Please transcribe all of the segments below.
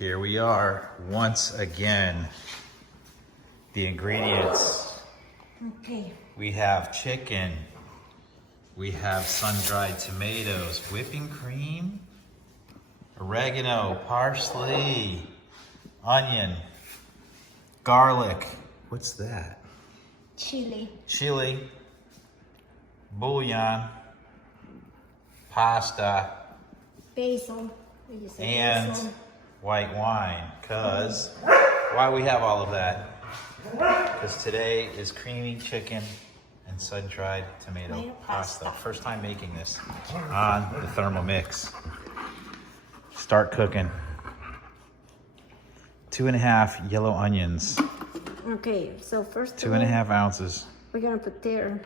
Here we are once again. The ingredients. Okay. We have chicken. We have sun-dried tomatoes, whipping cream, oregano, parsley, onion, garlic. What's that? Chili. Chili, bouillon, pasta, Basil. Did you say and basil? white wine. Why we have all of that? Because today is creamy chicken and sun-dried tomato pasta. First time making this on the Thermomix. Start cooking. 2.5 yellow onions. Okay, so first 2.5 ounces. we're gonna put there.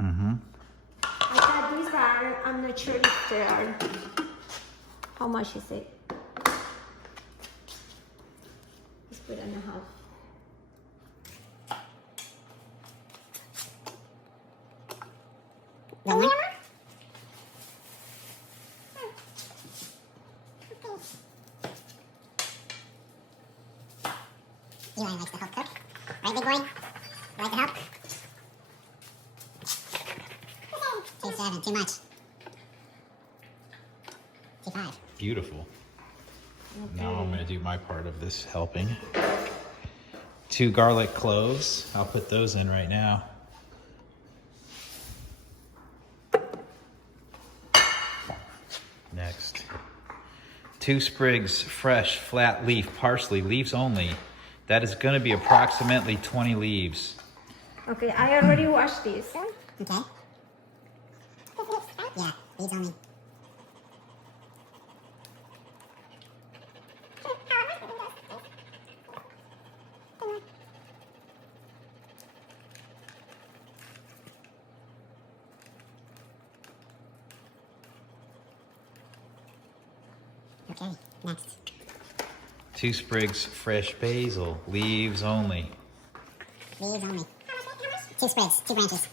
Mm-hmm. I got these are, I'm not sure if they are, how much is it? Let's put it in a half. One more? Eli likes to help cook. Right, big boy? You like to help? 2.7, too much. 2.5. Beautiful. Okay. Now I'm gonna do my part of this helping. 2 garlic cloves. I'll put those in right now. Next. 2 sprigs fresh flat leaf parsley, leaves only. That is gonna be approximately 20 leaves. Okay, I already washed these. Okay. Yeah, leaves only. Okay, next. 2 sprigs fresh basil, leaves only. Leaves only. 2 sprigs, 2 branches.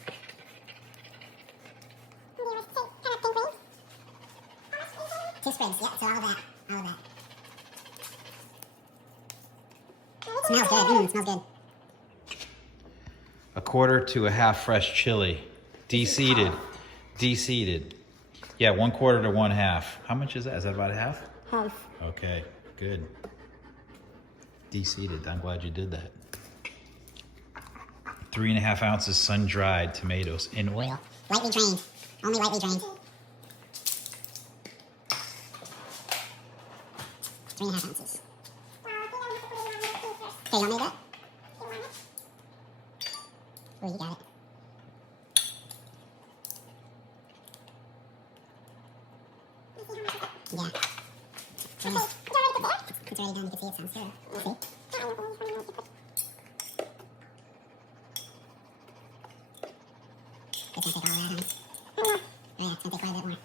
2 sprigs, yeah, so all of that. All of that. Smells good, smells good. 1/4 to 1/2 fresh chili. De-seeded. De-seeded. Yeah, 1/4 to 1/2. How much is that? Is that about 1/2? Half. Okay, good. De-seeded. I'm glad you did that. 3.5 ounces sun-dried tomatoes in oil. Lightly drained. Only lightly drained. 3.5 ounces. Okay, you want me to do it? Oh, you got it. Yeah. It's already done. You can see it sounds good. See? It's gonna take all that, huh? Oh yeah, it's gonna take quite a bit more.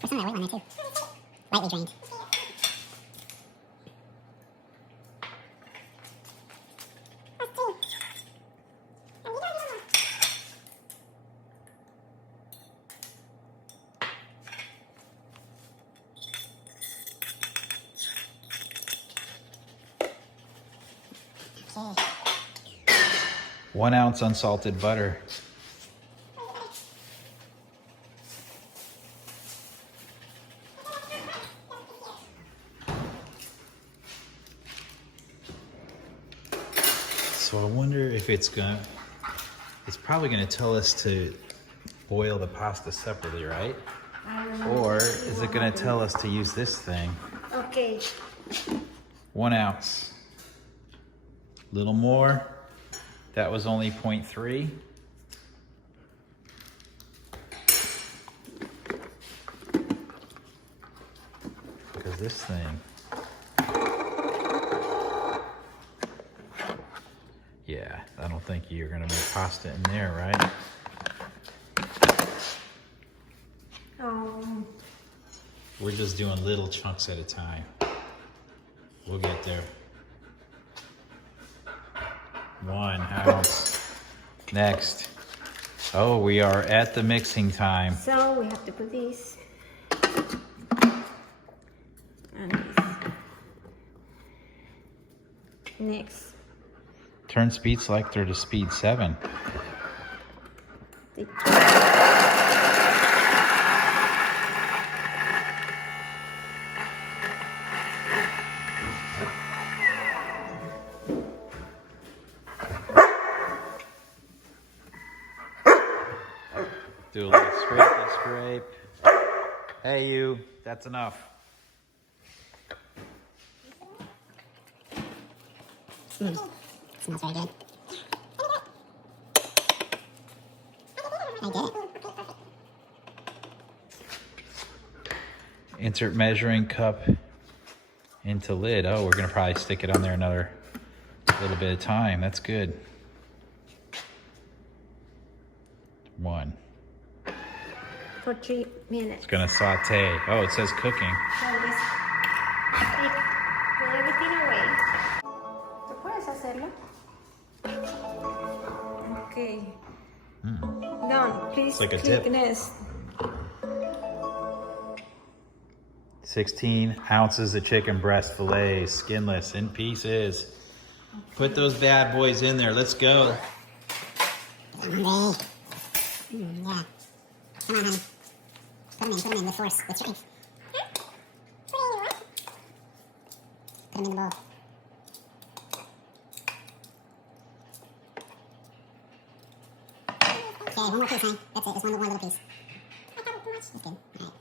There's some of that white one there too. Lightly drained. Okay. 1 ounce unsalted butter. So I wonder if it's probably gonna tell us to boil the pasta separately, right? I don't know. Or is it gonna tell us to use this thing? Okay. 1 ounce. Little more. That was only 0.3. Because this thing. Yeah, I don't think you're gonna make pasta in there, right? We're just doing little chunks at a time. We'll get there. 1 ounce. Next. Oh, we are at the mixing time. So we have to put this and this. Next. Turn speed selector to speed 7. The Do a little scrape. Hey you, that's enough. Smells very good. I did it. Insert measuring cup into lid. Oh, we're gonna probably stick it on there another little bit of time. That's good. 1. for 3 minutes. It's gonna saute. Oh, it says cooking. So let's put everything away. ¿Tú puedes hacerlo? Okay. Done. Please It's like a click dip. next. 16 ounces of chicken breast fillet, skinless, in pieces. Put those bad boys in there. Let's go. Yeah. Come on, honey. Put them in with force, with strength. Put them in the bowl. Okay, one more piece, honey. That's it. Just one more little piece. That's good. All right.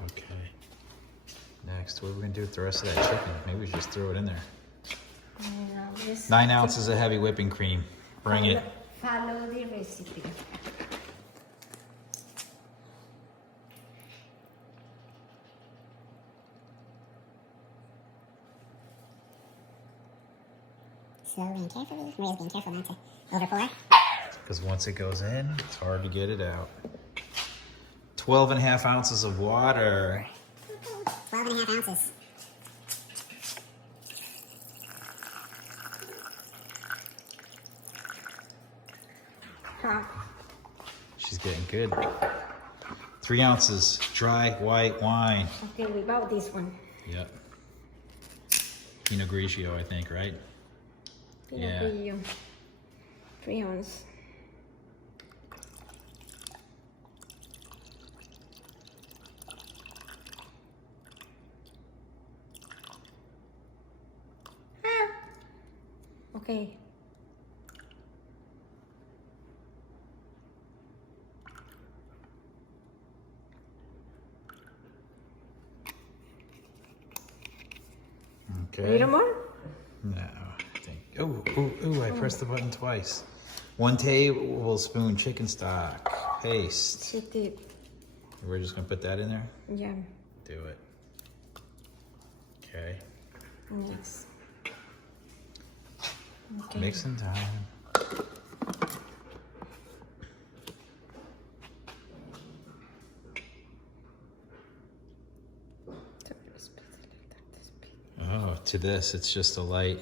Okay. Next, what are we gonna do with the rest of that chicken? Maybe we just throw it in there. 9 ounces of heavy whipping cream. Bring it. Follow the recipe. Slowly and carefully. Maria's being careful not to overpour. Because once it goes in, it's hard to get it out. 12.5 ounces of water. 12.5 ounces. Huh. She's getting good. 3 ounces dry white wine. Okay, we bought this one. Yep. Pinot Grigio, I think, right? Pinot Yeah. Grigio. 3 ounces. Okay. A Okay. little more? No, I think. Oh, I pressed the button twice. 1 tablespoon chicken stock paste. She did. We're just gonna put that in there? Yeah. Do it. Okay. Next. Okay. Mixing time. Oh, to this, it's just a light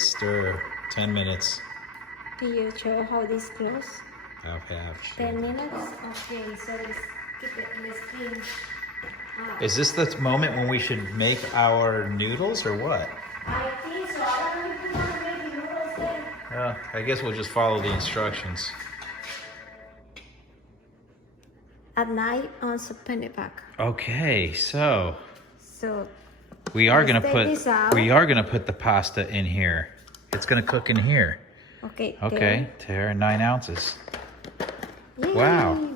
stir. 10 minutes. Do you show how this close? I'll have. 10 minutes? Okay, so let's keep it, let's clean. Is this the moment when we should make our noodles or what? I think so. I don't know if you want to make the noodles then. I guess we'll just follow the instructions. At night on Pennypack. Okay, so So we are gonna let's take this out. put the pasta in here. It's gonna cook in here. Okay. Okay, Tara, 9 ounces. Yay. Wow.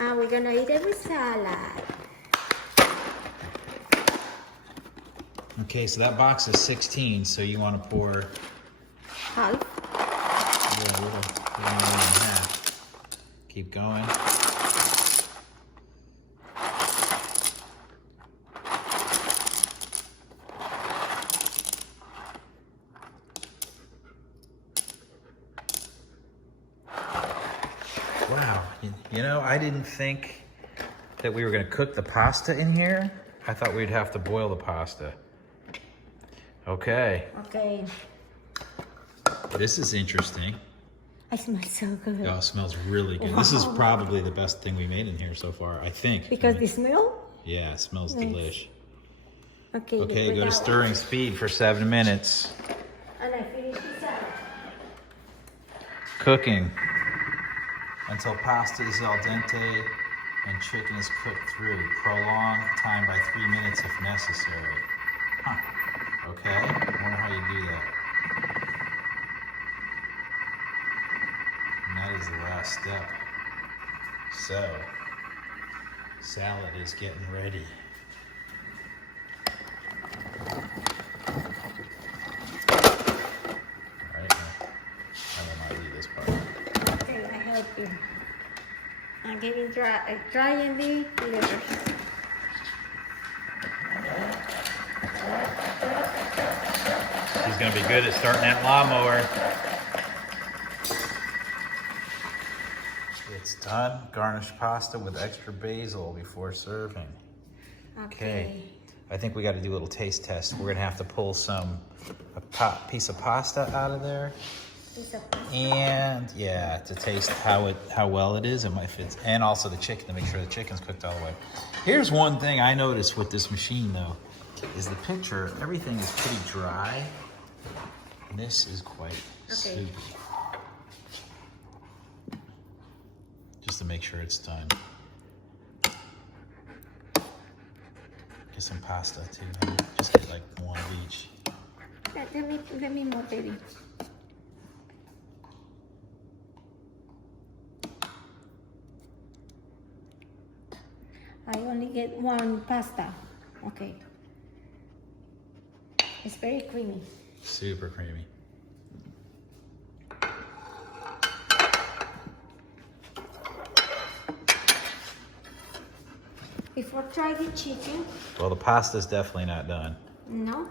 And we're gonna eat it with salad. Okay, so that box is 16, so you want to pour Half. a little more than half. Keep going. Wow, you know, I didn't think that we were gonna cook the pasta in here. I thought we'd have to boil the pasta. Okay, Okay. this is interesting. I smell so good. Oh, it smells really good. This is probably the best thing we made in here so far, I think. Because the smell? Yeah, it smells Nice. delish. Okay. Okay, put go to that stirring speed for 7 minutes. one. And I finish this up. Cooking until pasta is al dente and chicken is cooked through. Prolong time by 3 minutes if necessary. Huh. Okay, I wonder how you do that. And that is the last step. So, salad is getting ready. Alright, I will not leave this part. Okay, I help you. I'm getting drying the liver. She's gonna be good at starting that lawnmower. It's done. Garnish pasta with extra basil before serving. Okay. I think we got to do a little taste test. We're gonna have to pull a piece of pasta out of there, and yeah, to taste how well it is and if it's, and also the chicken to make sure the chicken's cooked all the way. Here's one thing I noticed with this machine though, is the picture. Everything is pretty dry. And this is quite soupy. Just to make sure it's done. Get some pasta too. Maybe just get like one of each. Let me more, baby. I only get one pasta. Okay. It's very creamy. Super creamy. Before try the chicken. Well, the pasta's definitely not done. No?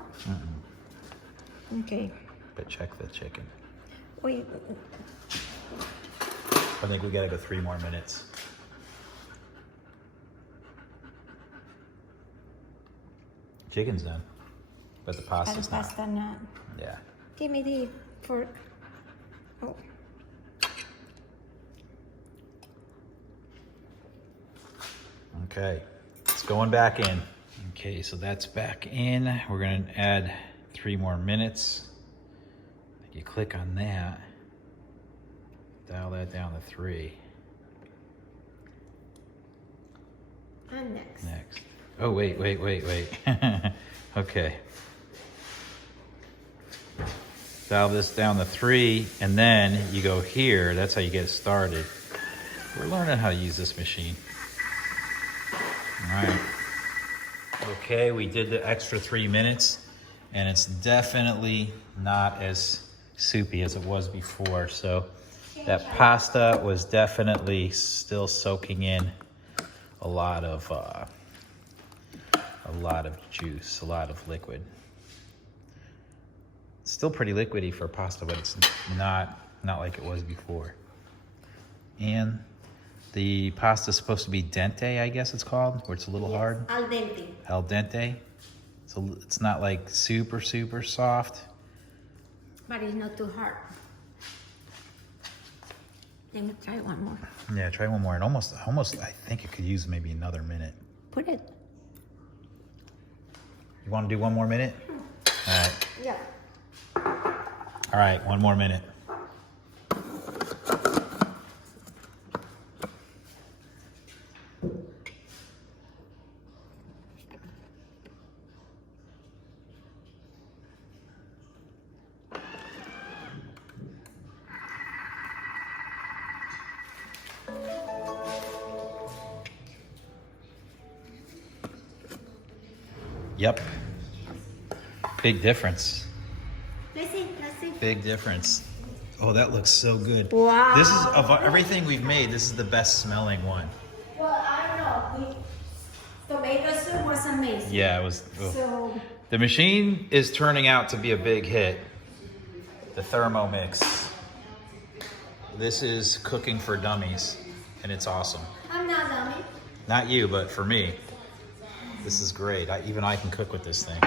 Okay. But check the chicken. Wait. I think we gotta go 3 more minutes. Chicken's done, but the pasta's not. Pasta not. Yeah. Give me the fork. Oh. Okay, it's going back in. Okay, so that's back in. We're gonna add 3 more minutes. You click on that, dial that down to 3. And next. Next. Oh, wait. Okay. Dial this down to 3, and then you go here. That's how you get started. We're learning how to use this machine. All right. Okay, we did the extra 3 minutes, and it's definitely not as soupy as it was before. So that pasta was definitely still soaking in a lot of juice, a lot of liquid. It's still pretty liquidy for pasta, but it's not like it was before. And the pasta's supposed to be dente, I guess it's called, where it's a little hard. Al dente. Al dente. So it's not like super soft. But it's not too hard. Let me try one more. Yeah, try one more. And almost, I think it could use maybe another minute. Put it. You want to do 1 more minute? All right. Yeah. All right, 1 more minute. Yep. Big difference. Let's see. Big difference. Oh, that looks so good. Wow. This is, of everything we've made, this is the best smelling one. Well, I don't know. The tomato soup was amazing. Yeah, it was. Oh. So, The machine is turning out to be a big hit. The Thermomix. This is cooking for dummies, and it's awesome. I'm not dummy. Not you, but for me. This is great. Even I can cook with this thing.